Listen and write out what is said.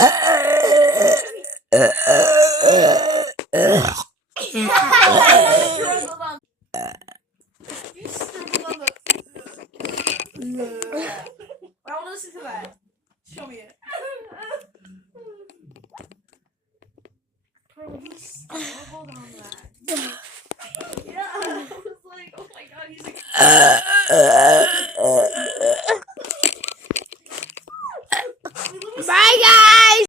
You scribbled on the. I want to listen to that. Show me it. Bro, he scribbled on that. Yeah, I was like, oh my god, he's like.